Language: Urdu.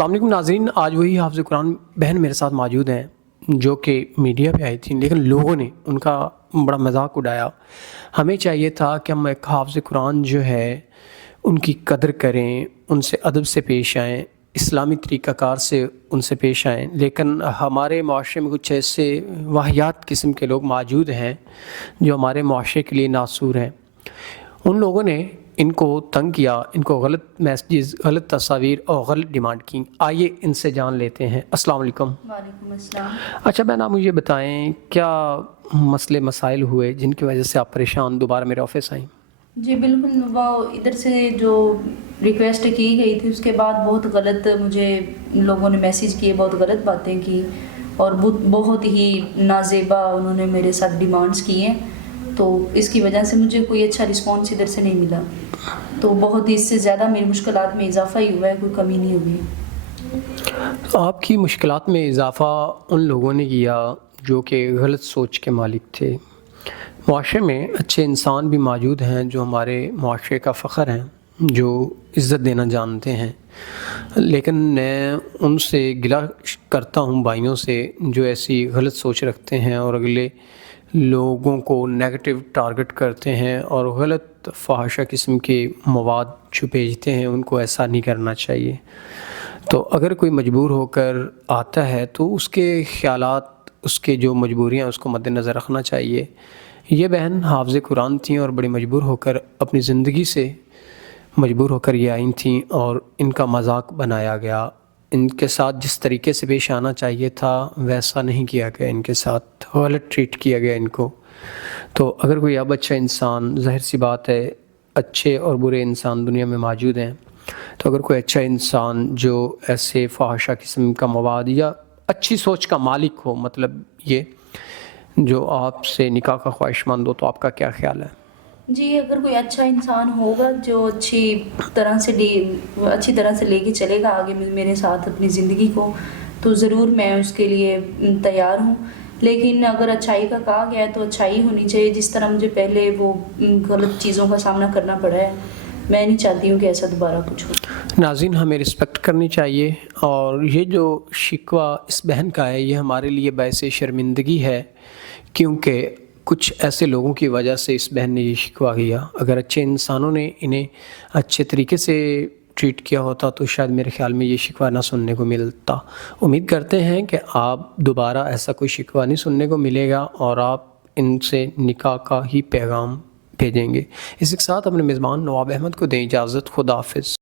السلام علیکم ناظرین، آج وہی حافظ قرآن بہن میرے ساتھ موجود ہیں جو کہ میڈیا پہ آئی تھیں، لیکن لوگوں نے ان کا بڑا مذاق اڑایا۔ ہمیں چاہیے تھا کہ ہم ایک حافظ قرآن جو ہے ان کی قدر کریں، ان سے ادب سے پیش آئیں، اسلامی طریقہ کار سے ان سے پیش آئیں، لیکن ہمارے معاشرے میں کچھ ایسے واہیات قسم کے لوگ موجود ہیں جو ہمارے معاشرے کے لیے ناسور ہیں۔ ان لوگوں نے ان کو تنگ کیا، ان کو غلط میسیجز، غلط تصاویر اور غلط ڈیمانڈ کی۔ آئیے ان سے جان لیتے ہیں۔ السلام علیکم۔ وعلیکم السلام۔ اچھا بہن، آپ مجھے بتائیں کیا مسئلے مسائل ہوئے جن کی وجہ سے آپ پریشان دوبارہ میرے آفس آئیں؟ جی بالکل، وہ ادھر سے جو ریکویسٹ کی گئی تھی اس کے بعد بہت غلط مجھے لوگوں نے میسیج کیے، بہت غلط باتیں کی اور بہت ہی نازیبا انہوں نے میرے ساتھ ڈیمانڈز کیے، تو اس کی وجہ سے مجھے کوئی اچھا رسپانس ادھر سے نہیں ملا، تو بہت ہی اس سے زیادہ میری مشکلات میں اضافہ ہی ہوا ہے، کوئی کمی نہیں ہوئی۔ آپ کی مشکلات میں اضافہ ان لوگوں نے کیا جو کہ غلط سوچ کے مالک تھے۔ معاشرے میں اچھے انسان بھی موجود ہیں جو ہمارے معاشرے کا فخر ہیں، جو عزت دینا جانتے ہیں، لیکن میں ان سے گلہ کرتا ہوں بھائیوں سے جو ایسی غلط سوچ رکھتے ہیں اور اگلے لوگوں کو نیگیٹو ٹارگٹ کرتے ہیں اور غلط فحاشہ قسم کے مواد جو بھیجتے ہیں، ان کو ایسا نہیں کرنا چاہیے۔ تو اگر کوئی مجبور ہو کر آتا ہے تو اس کے خیالات، اس کے جو مجبوریاں اس کو مد نظر رکھنا چاہیے۔ یہ بہن حافظ قرآن تھیں اور بڑی مجبور ہو کر اپنی زندگی سے مجبور ہو کر یہ آئی تھیں اور ان کا مذاق بنایا گیا۔ ان کے ساتھ جس طریقے سے پیش آنا چاہیے تھا ویسا نہیں کیا گیا، ان کے ساتھ غلط ٹریٹ کیا گیا ان کو۔ تو اگر کوئی اب اچھا انسان، ظاہر سی بات ہے اچھے اور برے انسان دنیا میں موجود ہیں، تو اگر کوئی اچھا انسان جو ایسے فحاشہ قسم کا مواد یا اچھی سوچ کا مالک ہو، مطلب یہ جو آپ سے نکاح کا خواہش مند ہو، تو آپ کا کیا خیال ہے؟ جی اگر کوئی اچھا انسان ہوگا جو اچھی طرح سے لے کے چلے گا آگے میرے ساتھ اپنی زندگی کو، تو ضرور میں اس کے لیے تیار ہوں، لیکن اگر اچھائی کا کہا گیا ہے تو اچھائی ہونی چاہیے۔ جس طرح مجھے پہلے وہ غلط چیزوں کا سامنا کرنا پڑا ہے، میں نہیں چاہتی ہوں کہ ایسا دوبارہ کچھ ہو۔ ناظرین، ہمیں رسپیکٹ کرنی چاہیے، اور یہ جو شکوہ اس بہن کا ہے یہ ہمارے لیے باعث شرمندگی ہے، کیونکہ کچھ ایسے لوگوں کی وجہ سے اس بہن نے یہ شکوہ کیا۔ اگر اچھے انسانوں نے انہیں اچھے طریقے سے ٹریٹ کیا ہوتا تو شاید میرے خیال میں یہ شکوہ نہ سننے کو ملتا۔ امید کرتے ہیں کہ آپ دوبارہ ایسا کوئی شکوہ نہیں سننے کو ملے گا اور آپ ان سے نکاح کا ہی پیغام بھیجیں گے۔ اس کے ساتھ اپنے میزبان نواب احمد کو دیں اجازت۔ خدا حافظ۔